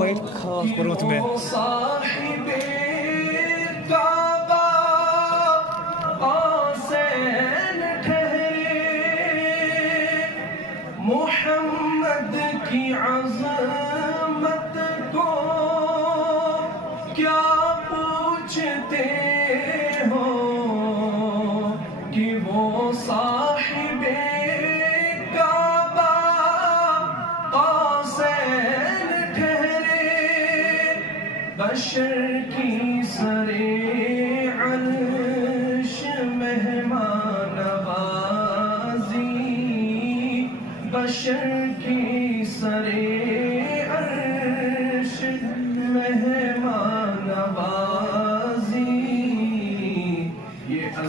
wait کروں تمہیں محمد کی عظمت کو کیا پوچھتے ہو کہ وہ صاحب کعبہ قوسین ٹھہرے بشر کی سرے عرش مہمان نوازی بشر کی سرے